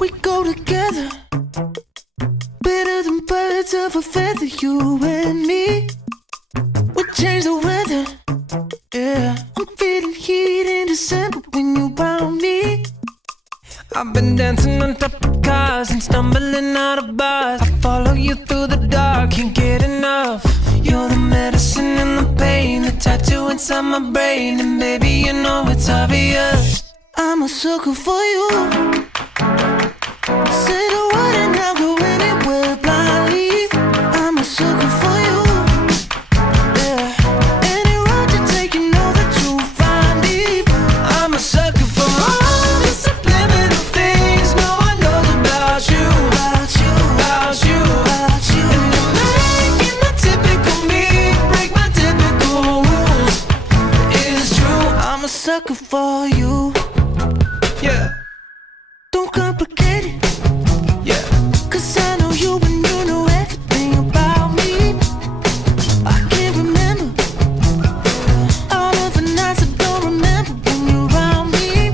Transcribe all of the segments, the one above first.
We go together, better than birds of a feather, you and me. We change the weather, yeah. I'm feeling heat in December when you found me. I've been dancing on top of cars and stumbling out of bars. I follow you through the dark, can't get enough. You're the medicine and the pain, the tattoo inside my brain. And baby, you know it's obvious, I'm a sucker for you. Say the word and I'll go anywhere blindly. I'm a sucker for you, yeah. Any road you take, you know that you'll find me. I'm a sucker for all the subliminal things no one knows about you, about you, about you, about you. And you're making the typical me break my typical rules. It's true, I'm a sucker for you, yeah. Don't complicate it, yeah. Cause I know you and you know everything about me. I can't remember all of the nights I don't remember when you're around me.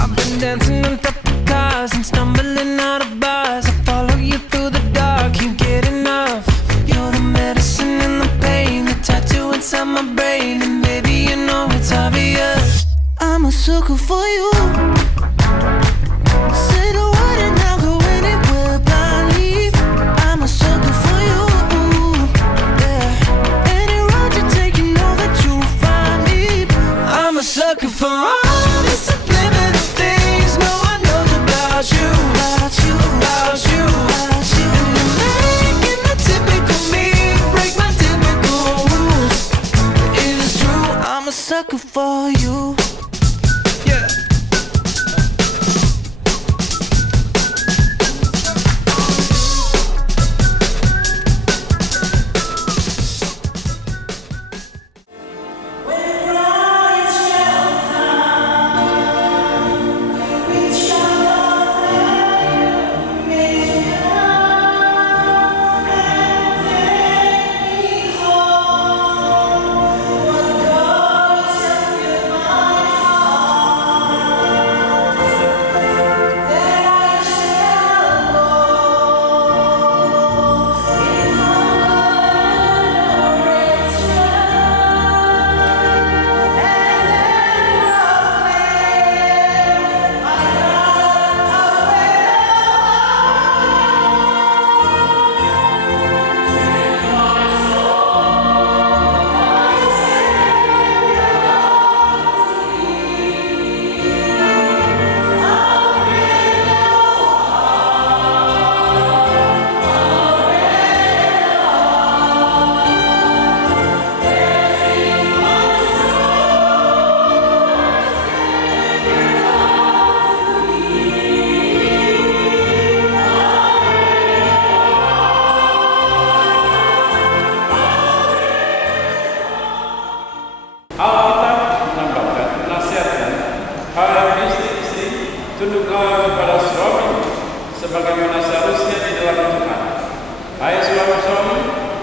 I've been dancing on top of cars and stumbling out of bars. I follow you through the dark, can't get enough. You're the medicine and the pain, the tattoo inside my brain. And baby, you know it's obvious, I'm a sucker for you. Say the word and I'll go anywhere blindly. I'm a sucker for you, yeah. Any road you take, you know that you'll find me. I'm a sucker for all the subliminal things no one knows about you, about you, about you, about you. And you're making the typical me break my typical rules. It's true, I'm a sucker for you, yeah. Alkitab menambahkan nasihatkan, hai istri-istri, tunduklah kepada suami sebagaimana seharusnya di dalam Tuhan. Hai suami-suami,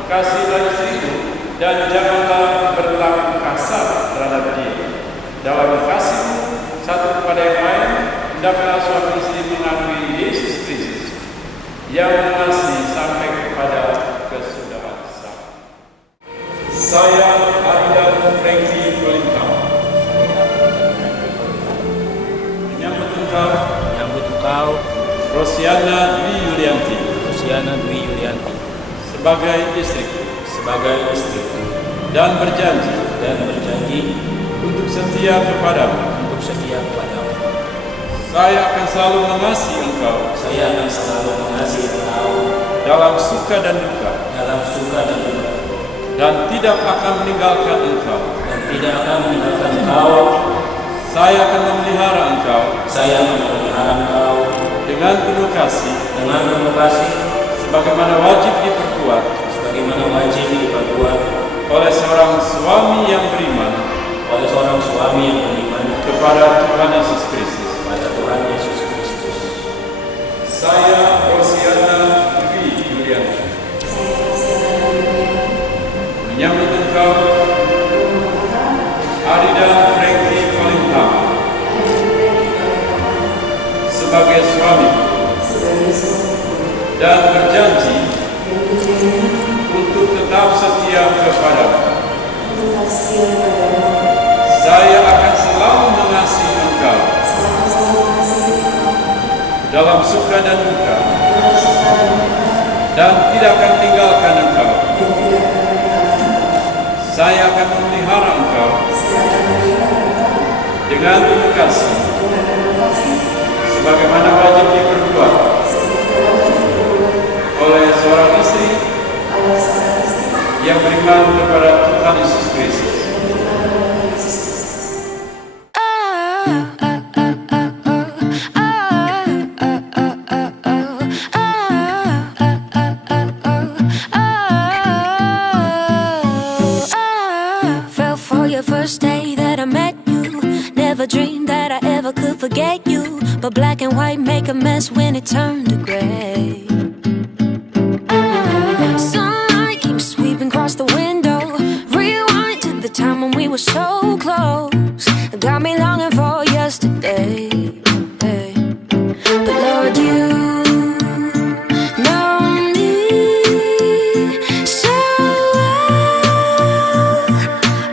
kasihlah istrimu dan janganlah berlaku kasar terhadap dia. Dalam kasihmu satu kepada yang lain, hendaklah suami istri mengakui Yesus Kristus yang mengasihi sampai kepada kesudahan zaman. Saya Aridan menyambut engkau Rosiana Dwi Yulianti sebagai istriku dan berjanji untuk setia kepadamu. Saya akan selalu mengasihi engkau dalam suka dan duka dan tidak akan meninggalkan engkau. Saya akan memelihara engkau dengan penuh kasih sebagaimana wajib diperbuat oleh seorang suami yang beriman kepada Tuhan Yesus Kristus. Saya Rosiana Dwi Yulianti menyambut engkau Aridan sebagai suamiku dan berjanji untuk tetap setia kepadamu. Saya akan selalu mengasihi engkau dalam suka dan duka, dan tidak akan tinggalkan engkau. Saya akan memelihara engkau dengan penuh kasih, sebagaimana wajib diperbuat oleh seorang istri yang beriman kepada Tuhan Yesus Kristus. Forget you, but black and white make a mess when it turned to gray. Sunlight came sweeping across the window. Rewind to the time when we were so close. Got me longing for yesterday. But Lord, you know me so well.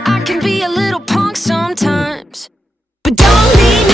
I can be a little punk sometimes, but don't leave me.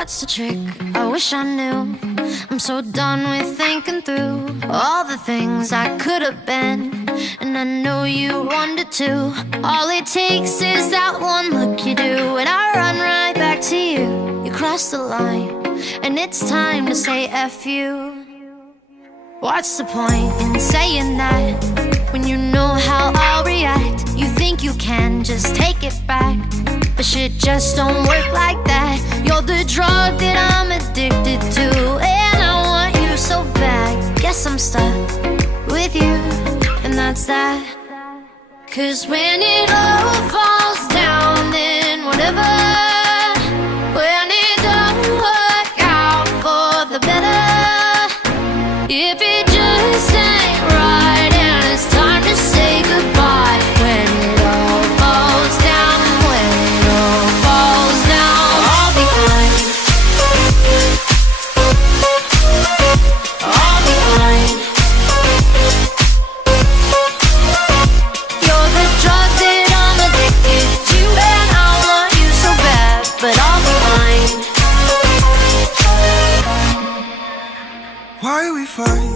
What's the trick? I wish I knew. I'm so done with thinking through all the things I could have been, and I know you wanted to. All it takes is that one look you do, and I run right back to you. You cross the line, and it's time to say F you. What's the point in saying that when you know how I'll react? You think you can just take it back, but shit just don't work like that. You're the drug that I'm addicted to, and I want you so bad. Guess I'm stuck with you, and that's that. 'Cause when it all falls down, then whatever. When it don't work out for the better, if it just ain't right and it's time to say goodbye. When it all falls down, when it all falls down, I'll be fine. I'll be fine. You're the drug that I'm addicted to, and I want you so bad, but I'll be fine. Why we fight?